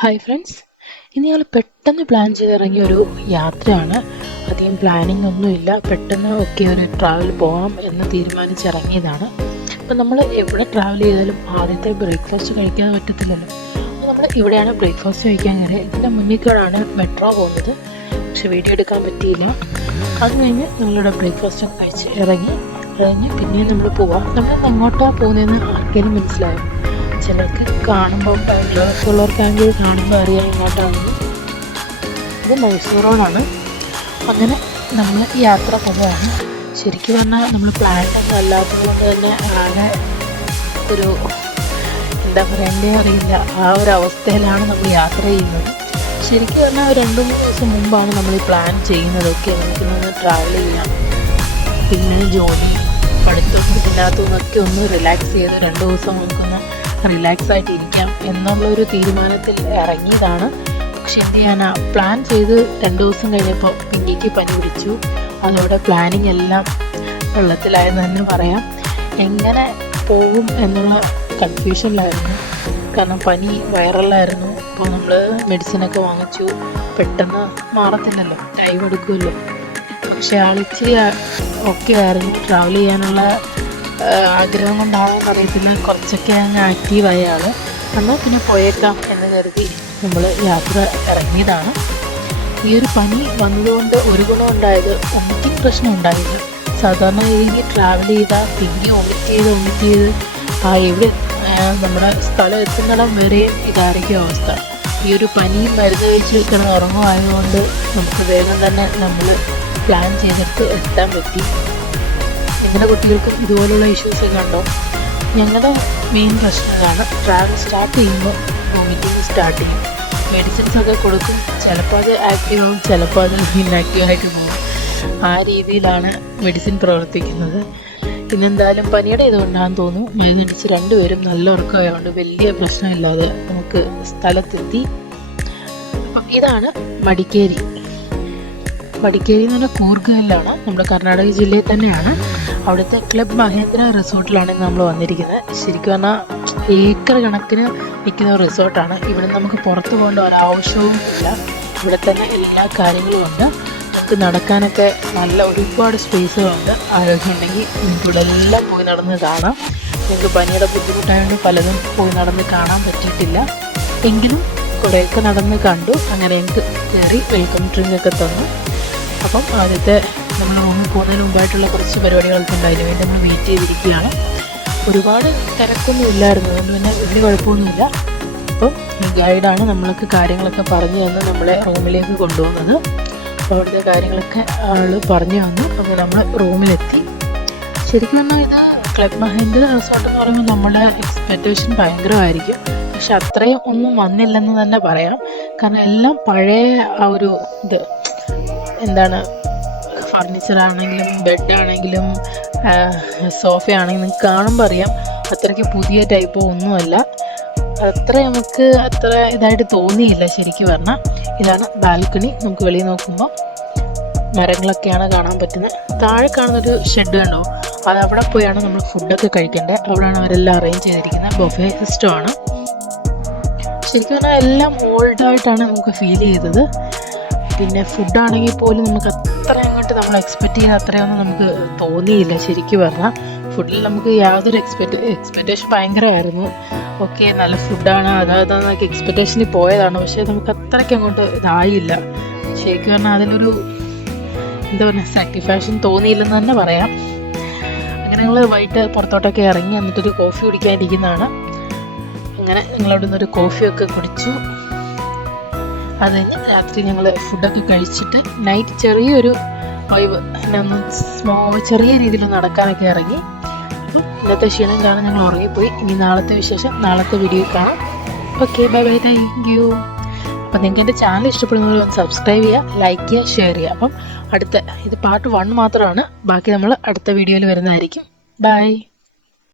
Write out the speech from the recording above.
Hi friends, ഇന്ന് ഞങ്ങൾ പെട്ടെന്ന് പ്ലാൻ ചെയ്തിറങ്ങിയ ഒരു യാത്രയാണ്. അധികം പ്ലാനിങ് ഒന്നുമില്ല, പെട്ടെന്ന് ഒക്കെ ഒരു ട്രാവൽ പോകാം എന്ന് തീരുമാനിച്ചിറങ്ങിയതാണ്. അപ്പം നമ്മൾ എവിടെ ട്രാവൽ ചെയ്താലും ആദ്യത്തെ ബ്രേക്ക്ഫാസ്റ്റ് കഴിക്കാതെ പറ്റത്തില്ലല്ലോ. അപ്പോൾ നമ്മൾ ഇവിടെയാണ് ബ്രേക്ക്ഫാസ്റ്റ് കഴിക്കാൻ കയറിയത്. ഇതിൻ്റെ മുന്നിൽ മെട്രോ പോകുന്നത്, പക്ഷെ വീഡിയോ എടുക്കാൻ പറ്റിയില്ല. അത് കഴിഞ്ഞ് നമ്മളിവിടെ ബ്രേക്ക്ഫാസ്റ്റ് ഒക്കെ കഴിച്ച് ഇറങ്ങി പിന്നെയും നമ്മൾ പോവാം. നമ്മൾ എങ്ങോട്ടാണ് പോകുന്നതെന്ന് ആർക്കെങ്കിലും മനസ്സിലായോ? ചിലർക്ക് കാണുമ്പോൾ ഉള്ളവർക്കാണെങ്കിൽ കാണുമ്പോൾ അറിയാൻ ഇങ്ങോട്ടാണെങ്കിൽ ഇത് മൈസൂർ റോഡാണ്. അങ്ങനെ നമ്മൾ യാത്ര പോവുകയാണ്. ശരിക്കും പറഞ്ഞാൽ നമ്മൾ പ്ലാനൊന്നും അല്ലാത്തത് കൊണ്ട് തന്നെ ആകെ ഒരു എന്താ പറയണ്ടേ അറിയില്ല, ആ ഒരു അവസ്ഥയിലാണ് നമ്മൾ യാത്ര ചെയ്യുന്നത്. ശരിക്കും പറഞ്ഞാൽ 2-3 ദിവസം മുമ്പാണ് നമ്മൾ ഈ പ്ലാൻ ചെയ്യുന്നതൊക്കെ. നമുക്കിന്ന് ട്രാവൽ ചെയ്യാം, പിന്നെ ജോലി പഠിത്തം ഇതിനകത്തു നിന്നൊക്കെ ഒന്ന് റിലാക്സ് ചെയ്ത് 2 ദിവസം നമുക്കൊന്ന് റിലാക്സ് ആയിട്ട് ഇരിക്കാം എന്നുള്ളൊരു തീരുമാനത്തിൽ ഇറങ്ങിയതാണ്. പക്ഷെ എന്ത് ചെയ്യാനാ, പ്ലാൻ ചെയ്ത് 2 ദിവസം കഴിഞ്ഞപ്പോൾ പിങ്കിക്ക് പനി പിടിച്ചു. അതോടെ പ്ലാനിങ് എല്ലാം വെള്ളത്തിലായെന്ന് തന്നെ പറയാം. എങ്ങനെ പോകും എന്നുള്ള കൺഫ്യൂഷനിലായിരുന്നു. കാരണം പനി വൈറലായിരുന്നു. അപ്പോൾ നമ്മൾ മെഡിസിനൊക്കെ വാങ്ങിച്ചു. പെട്ടെന്ന് മാറത്തില്ലല്ലോ, ടൈം എടുക്കുമല്ലോ. പക്ഷെ ആളിച്ചിരി ഓക്കെ ആയിരുന്നു. ട്രാവൽ ചെയ്യാനുള്ള ആഗ്രഹം കൊണ്ടാണോ അറിയത്തില്ല, കുറച്ചൊക്കെ അങ്ങ് ആക്റ്റീവായ ആൾ. എന്നാൽ പിന്നെ പോയേക്കാം എന്ന് കരുതി നമ്മൾ യാത്ര ഇറങ്ങിയതാണ്. ഈ ഒരു പനി വന്നതുകൊണ്ട് ഒരു ഗുണമുണ്ടായത്, വോമിറ്റിംഗ് പ്രശ്നം ഉണ്ടായില്ല. സാധാരണ രീതിയിൽ ട്രാവൽ ചെയ്താൽ പിന്നെ വോമിറ്റ് ചെയ്ത് എവിടെ നമ്മുടെ സ്ഥലം എത്തുന്നിടം വരെയും ഇതായിരിക്കും അവസ്ഥ. ഈ ഒരു പനിയും മരുന്ന് കഴിച്ച് കിടന്ന് ഉറങ്ങുമായതുകൊണ്ട് നമുക്ക് വേഗം തന്നെ നമ്മൾ പ്ലാൻ ചെയ്തിട്ട് എത്താൻ പറ്റി. നിങ്ങളുടെ കുട്ടികൾക്കും ഇതുപോലുള്ള ഇഷ്യൂസൊക്കെ ഉണ്ടോ? ഞങ്ങളുടെ മെയിൻ പ്രശ്നമാണ് ട്രാവൽ സ്റ്റാർട്ട് ചെയ്യുമ്പോൾ വോമിറ്റിംഗ് സ്റ്റാർട്ട് ചെയ്യും. മെഡിസിൻസൊക്കെ കൊടുക്കും, ചിലപ്പോൾ അത് ആക്റ്റീവ് ആവും, ചിലപ്പോൾ അത് ഇന്നാക്റ്റീവായിട്ട് പോകും. ആ രീതിയിലാണ് മെഡിസിൻ പ്രവർത്തിക്കുന്നത്. പിന്നെന്തായാലും പനിയുടെ ഇതുകൊണ്ടാണെന്ന് തോന്നുന്നു മരുന്നടിച്ച് 2 പേരും നല്ല ഉറക്കമായതുകൊണ്ട് വലിയ പ്രശ്നമില്ലാതെ നമുക്ക് സ്ഥലത്തെത്തി. അപ്പം ഇതാണ് മടിക്കേരി. മടിക്കേരി എന്ന് പറഞ്ഞാൽ കൂർഗ് ഹില്ലാണ്, നമ്മുടെ കർണാടക ജില്ലയിൽ തന്നെയാണ്. അവിടുത്തെ ക്ലബ് മഹേന്ദ്ര റിസോർട്ടിലാണ് നമ്മൾ വന്നിരിക്കുന്നത്. ശരിക്കും പറഞ്ഞാൽ ഏക്കർ കണക്കിന് നിൽക്കുന്ന ഒരു റിസോർട്ടാണ്. ഇവിടെ നമുക്ക് പുറത്ത് പോകേണ്ട ഒരാവശ്യവും ഇല്ല. ഇവിടെ തന്നെ എല്ലാ കാര്യങ്ങളും ഉണ്ട്. നമുക്ക് നടക്കാനൊക്കെ നല്ല ഒരുപാട് സ്പേസുകളുണ്ട്. ആരോഗ്യമുണ്ടെങ്കിൽ നിങ്ങൾക്ക് ഇവിടെ എല്ലാം പോയി നടന്ന് കാണാം. നിങ്ങൾക്ക് പനിയുടെ ബുദ്ധിമുട്ടായതുകൊണ്ട് പലതും പോയി നടന്ന് കാണാൻ പറ്റിയിട്ടില്ല. എങ്കിലും കുറേയൊക്കെ നടന്ന് കണ്ടു. അങ്ങനെ എനിക്ക് കയറി വെൽക്കം ഡ്രിങ്കൊക്കെ തന്നു. അപ്പം ആദ്യത്തെ നമ്മൾ റൂമിൽ പോകുന്നതിന് മുമ്പായിട്ടുള്ള കുറച്ച് പരിപാടികളൊക്കെ ഉണ്ട്. അതിന് വേണ്ടി നമ്മൾ വെയിറ്റ് ചെയ്തിരിക്കുകയാണ്. ഒരുപാട് തിരക്കൊന്നും ഇല്ലായിരുന്നു, അതുകൊണ്ട് പിന്നെ വലിയ കുഴപ്പമൊന്നുമില്ല. അപ്പം ഈ ഗൈഡാണ് നമ്മൾക്ക് കാര്യങ്ങളൊക്കെ പറഞ്ഞു തന്ന് നമ്മളെ റൂമിലേക്ക് കൊണ്ടുപോകുന്നത്. അപ്പോൾ അവിടുത്തെ കാര്യങ്ങളൊക്കെ ആൾ പറഞ്ഞു തന്നു. അപ്പോൾ നമ്മൾ റൂമിലെത്തി. ശരിക്കും പറഞ്ഞാൽ ഇത് ക്ലബ് മഹേന്ദ്ര റിസോർട്ട് എന്ന് പറയുമ്പോൾ നമ്മുടെ എക്സ്പെക്റ്റേഷൻ ഭയങ്കരമായിരിക്കും. പക്ഷെ അത്രയും ഒന്നും വന്നില്ലെന്ന് തന്നെ പറയാം. കാരണം എല്ലാം പഴയ ആ ഒരു ഇത് എന്താണ്, ഫർണിച്ചറാണെങ്കിലും ബെഡാണെങ്കിലും സോഫയാണെങ്കിലും നിങ്ങൾക്ക് കാണുമ്പോൾ അറിയാം അത്രയ്ക്ക് പുതിയ ടൈപ്പോ ഒന്നുമല്ല. നമുക്ക് അത്ര ഇതായിട്ട് തോന്നിയില്ല ശരിക്കും പറഞ്ഞാൽ. ഇതാണ് ബാൽക്കണി. നമുക്ക് വെളിയിൽ നോക്കുമ്പോൾ മരങ്ങളൊക്കെയാണ് കാണാൻ പറ്റുന്നത്. താഴെ കാണുന്നൊരു ഷെഡ് കണ്ടോ, അത് അവിടെ പോയാണ് നമ്മൾ ഫുഡൊക്കെ കഴിക്കേണ്ടത്. അവിടെയാണ് അവരെല്ലാം അറേഞ്ച് ചെയ്തിരിക്കുന്നത്. ബൊഫേ സിസ്റ്റമാണ്. ശരിക്കും പറഞ്ഞാൽ എല്ലാം ഓൾഡായിട്ടാണ് നമുക്ക് ഫീൽ ചെയ്തത്. പിന്നെ ഫുഡാണെങ്കിൽ പോലും നമുക്ക് അത്ര അങ്ങോട്ട് നമ്മൾ എക്സ്പെക്റ്റ് ചെയ്യുന്ന അത്രയൊന്നും നമുക്ക് തോന്നിയില്ല. ശരിക്കും പറഞ്ഞാൽ ഫുഡിൽ നമുക്ക് യാതൊരു എക്സ്പെക്റ്റേഷൻ ഭയങ്കരമായിരുന്നു. ഓക്കെ, നല്ല ഫുഡാണ്, അതാന്നൊക്കെ എക്സ്പെക്റ്റേഷനിൽ പോയതാണ്. പക്ഷേ നമുക്ക് അത്രയ്ക്ക് അങ്ങോട്ട് ഇതായില്ല. ശരിക്കും പറഞ്ഞാൽ അതിലൊരു എന്താ പറയുക, സാറ്റിസ്ഫാക്ഷൻ തോന്നിയില്ലെന്ന് തന്നെ പറയാം. അങ്ങനെ ഞങ്ങൾ വൈകിട്ട് പുറത്തോട്ടൊക്കെ ഇറങ്ങി എന്നിട്ടൊരു കോഫി കുടിക്കാനിരിക്കുന്നതാണ്. അങ്ങനെ ഞങ്ങളവിടെ നിന്നൊരു കോഫിയൊക്കെ കുടിച്ചു. അത് കഴിഞ്ഞ് രാത്രി ഞങ്ങൾ ഫുഡൊക്കെ കഴിച്ചിട്ട് നൈറ്റ് ചെറിയൊരു വൈബ് ചെറിയ രീതിയിൽ നടക്കാനൊക്കെ ഇറങ്ങി. അപ്പം ഇന്നത്തെ ക്ഷീണം കാണാൻ ഞങ്ങൾ ഉറങ്ങിപ്പോയി. ഇനി നാളത്തെ വിശേഷം നാളത്തെ വീഡിയോ കാണാം. Okay, bye bye, thank you. അപ്പം നിങ്ങൾക്ക് എൻ്റെ ചാനൽ ഇഷ്ടപ്പെടുന്നവർ ഒന്ന് സബ്സ്ക്രൈബ് ചെയ്യുക, ലൈക്ക് ചെയ്യുക, ഷെയർ ചെയ്യുക. അപ്പം ഇത് പാർട്ട് 1 മാത്രമാണ്. ബാക്കി നമ്മൾ അടുത്ത വീഡിയോയിൽ വരുന്നതായിരിക്കും. ബൈ.